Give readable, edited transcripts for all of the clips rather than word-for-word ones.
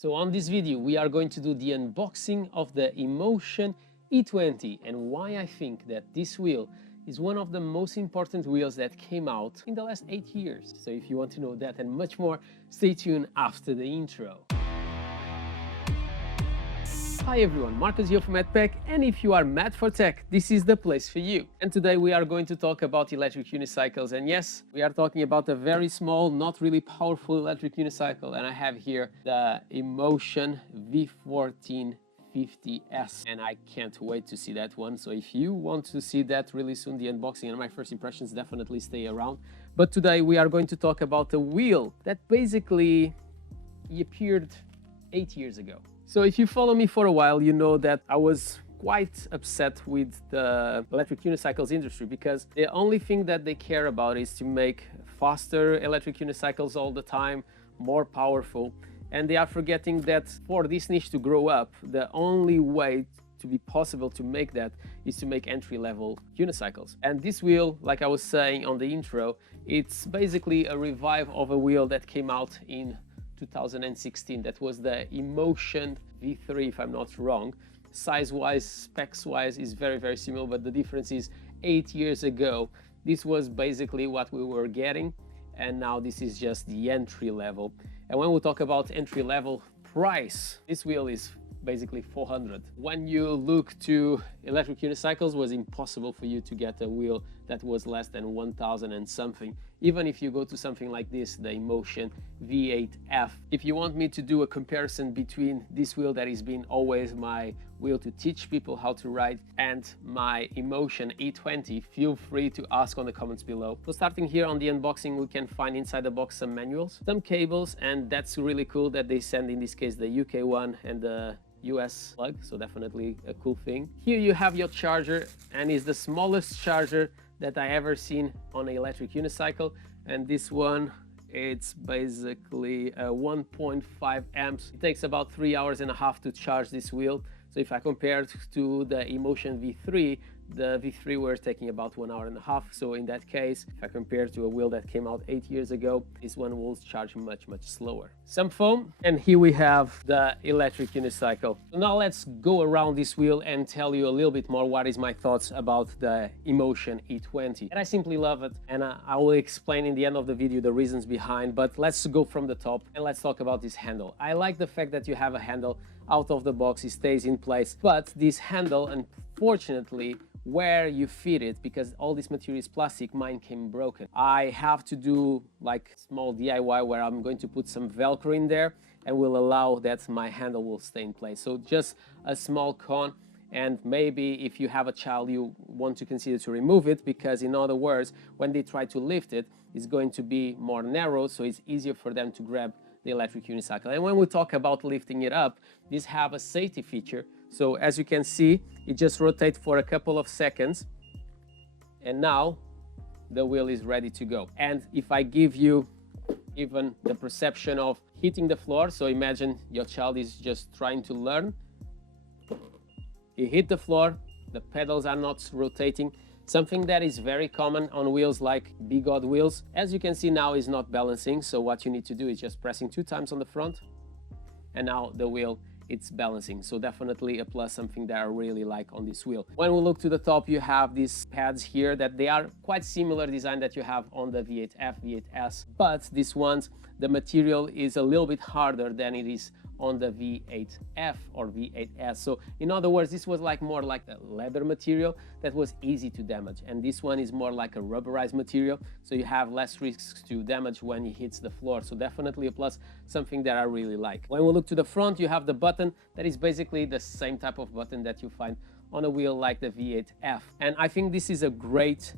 So on this video, we are going to do the unboxing of the Inmotion E20 and why I think that this wheel is one of the most important wheels that came out in the last 8 years. So if you want to know that and much more, stay tuned after the intro. Hi everyone, Marcus here from MADpack, and if you are mad for tech, this is the place for you. And today we are going to talk about electric unicycles, and yes, we are talking about a very small, not really powerful electric unicycle, and I have here the Inmotion V1450S, and I can't wait to see that one. So if you want to see that really soon, the unboxing and my first impressions, definitely stay around. But today we are going to talk about a wheel that basically appeared 8 years ago. So if you follow me for a while, you know that I was quite upset with the electric unicycles industry because the only thing that they care about is to make faster electric unicycles all the time, more powerful. And they are forgetting that for this niche to grow up, the only way to be possible to make that is to make entry-level unicycles. And this wheel, like I was saying on the intro, it's basically a revive of a wheel that came out in 2016. That was the Inmotion V3, if I'm not wrong. Size-wise, specs-wise is very similar, but the difference is 8 years ago this was basically what we were getting, and now this is just the entry level. And when we talk about entry level price, this wheel is basically 400. When you look to electric unicycles, it was impossible for you to get a wheel that was less than 1,000 and something. Even if you go to something like this, the Inmotion V8F. If you want me to do a comparison between this wheel that has been always my wheel to teach people how to ride and my Inmotion E20, feel free to ask on the comments below. So starting here on the unboxing, we can find inside the box some manuals, some cables, and that's really cool that they send in this case the UK one and the US plug, so definitely a cool thing. Here you have your charger, and it's the smallest charger that I ever seen on an electric unicycle, and this one, it's basically 1.5 amps. It takes about 3 hours and a half to charge this wheel. So if I compare it to the Inmotion V3, the V3 were taking about 1 hour and a half. So in that case, if I compare to a wheel that came out 8 years ago, this one will charge much slower. Some foam, and here we have the electric unicycle. So now let's go around this wheel and tell you a little bit more what is my thoughts about the Inmotion E20. And I simply love it, and I will explain in the end of the video the reasons behind, but let's go from the top and let's talk about this handle. I like the fact that you have a handle out of the box, it stays in place, but this handle, unfortunately, where you fit it, because all this material is plastic, mine came broken. I have to do like small DIY where I'm going to put some Velcro in there and will allow that my handle will stay in place. So just a small con, and maybe if you have a child, you want to consider to remove it, because in other words, when they try to lift it, it's going to be more narrow, so it's easier for them to grab the electric unicycle. And when we talk about lifting it up, these have a safety feature. So as you can see, it just rotates for a couple of seconds, and now the wheel is ready to go. And if I give you even the perception of hitting the floor, so imagine your child is just trying to learn, you hit the floor, the pedals are not rotating. Something that is very common on wheels like Begode wheels, as you can see now, is not balancing. So what you need to do is just pressing 2 times on the front, and now the wheel, it's balancing. So definitely a plus, something that I really like on this wheel. When we look to the top, you have these pads here that they are quite similar design that you have on the V8F, V8S, but this one's, the material is a little bit harder than it is on the V8F or V8S. So in other words, this was like more like a leather material that was easy to damage, and this one is more like a rubberized material, so you have less risks to damage when it hits the floor. So definitely a plus, something that I really like. When we look to the front, you have the button that is basically the same type of button that you find on a wheel like the V8F, and I think this is a great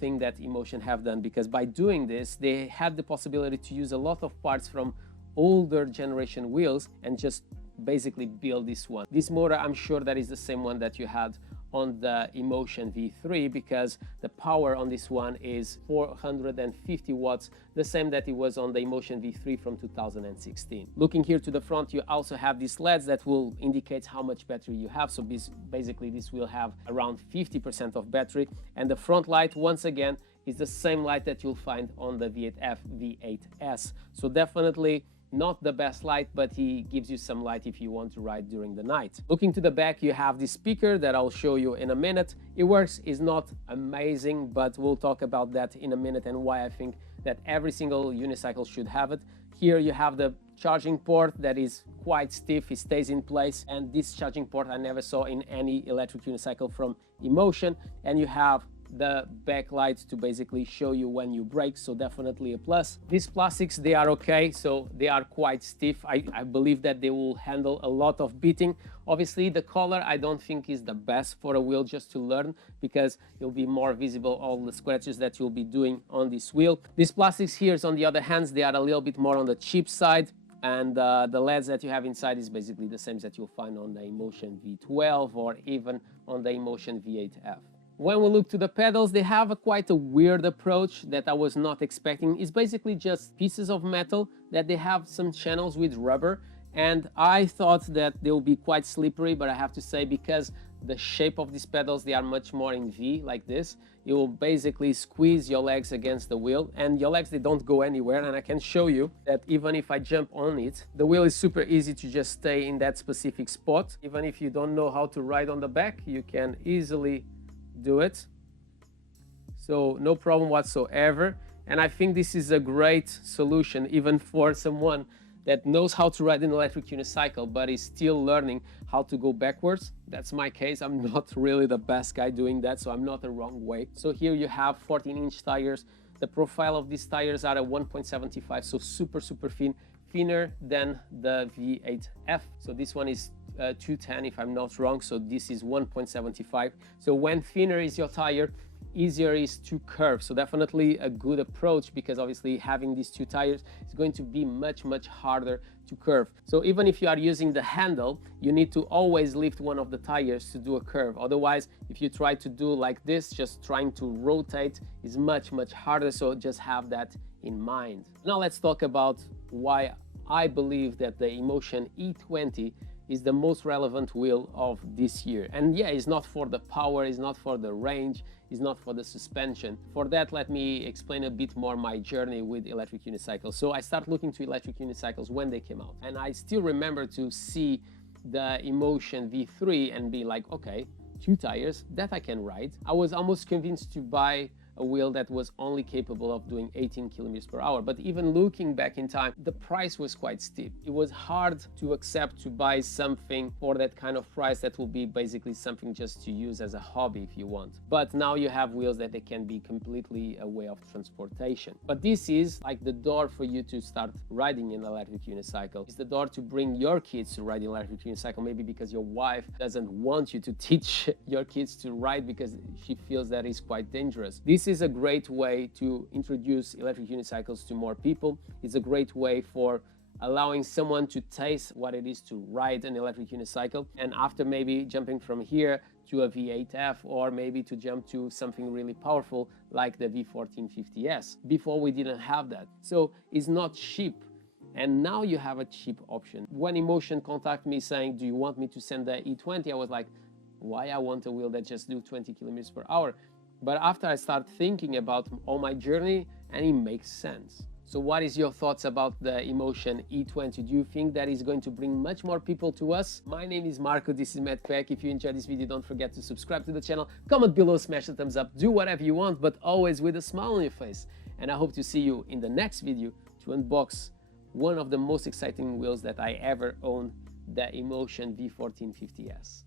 thing that Inmotion have done, because by doing this, they had the possibility to use a lot of parts from older generation wheels and just basically build this one. This motor, I'm sure that is the same one that you had on the Inmotion V3, because the power on this one is 450 watts, the same that it was on the Inmotion V3 from 2016. Looking here to the front, you also have these LEDs that will indicate how much battery you have. So basically this will have around 50% of battery, and the front light, once again, is the same light that you'll find on the V8F, V8S. So definitely not the best light, but he gives you some light if you want to ride during the night. Looking to the back, you have this speaker that I'll show you in a minute. It works, is not amazing, but we'll talk about that in a minute and why I think that every single unicycle should have it. Here you have the charging port that is quite stiff, it stays in place, and this charging port I never saw in any electric unicycle from Inmotion. And you have the backlight to basically show you when you brake, so definitely a plus. These plastics, they are okay, so they are quite stiff. I believe that they will handle a lot of beating. Obviously the color I don't think is the best for a wheel, just to learn, because it'll be more visible all the scratches that you'll be doing on this wheel. These plastics here, on the other hand, they are a little bit more on the cheap side, and the LEDs that you have inside is basically the same that you'll find on the Inmotion V12 or even on the Inmotion V8F. When we look to the pedals, they have quite a weird approach that I was not expecting. It's basically just pieces of metal that they have some channels with rubber, and I thought that they will be quite slippery, but I have to say, because the shape of these pedals, they are much more in V like this, you will basically squeeze your legs against the wheel, and your legs, they don't go anywhere. And I can show you that even if I jump on it, the wheel is super easy to just stay in that specific spot. Even if you don't know how to ride on the back, you can easily do it, so no problem whatsoever. And I think this is a great solution even for someone that knows how to ride an electric unicycle but is still learning how to go backwards. That's my case. I'm not really the best guy doing that, so I'm not the wrong way. So here you have 14-inch tires. The profile of these tires are a 1.75, so super thin, thinner than the V8F. So this one is 210 if I'm not wrong, so this is 1.75. So when thinner is your tire, easier is to curve. So definitely a good approach, because obviously having these two tires is going to be much harder to curve. So even if you are using the handle, you need to always lift one of the tires to do a curve. Otherwise, if you try to do like this, just trying to rotate is much harder, so just have that in mind. Now let's talk about why I believe that the Inmotion E20 is the most relevant wheel of this year. And yeah, it's not for the power, it's not for the range, it's not for the suspension. For that, let me explain a bit more my journey with electric unicycles. So I started looking to electric unicycles when they came out, and I still remember to see the Inmotion V3 and be like, okay, 2 tires, that I can ride. I was almost convinced to buy a wheel that was only capable of doing 18 kilometers per hour. But even looking back in time, the price was quite steep. It was hard to accept to buy something for that kind of price that will be basically something just to use as a hobby if you want. But now you have wheels that they can be completely a way of transportation. But this is like the door for you to start riding an electric unicycle. It's the door to bring your kids to ride an electric unicycle, maybe because your wife doesn't want you to teach your kids to ride because she feels that it's quite dangerous. This is a great way to introduce electric unicycles to more people. It's a great way for allowing someone to taste what it is to ride an electric unicycle, and after maybe jumping from here to a V8F, or maybe to jump to something really powerful like the V1450S. Before we didn't have that, so it's not cheap, and now you have a cheap option. When Inmotion contacted me saying, do you want me to send the E20, I was like, why I want a wheel that just do 20 kilometers per hour? But after I start thinking about all my journey, and it makes sense. So what is your thoughts about the Inmotion E20? Do you think that is going to bring much more people to us? My name is Marco, this is MADpack. If you enjoyed this video, don't forget to subscribe to the channel, comment below, smash the thumbs up, do whatever you want, but always with a smile on your face. And I hope to see you in the next video to unbox one of the most exciting wheels that I ever owned, the Inmotion V1450S.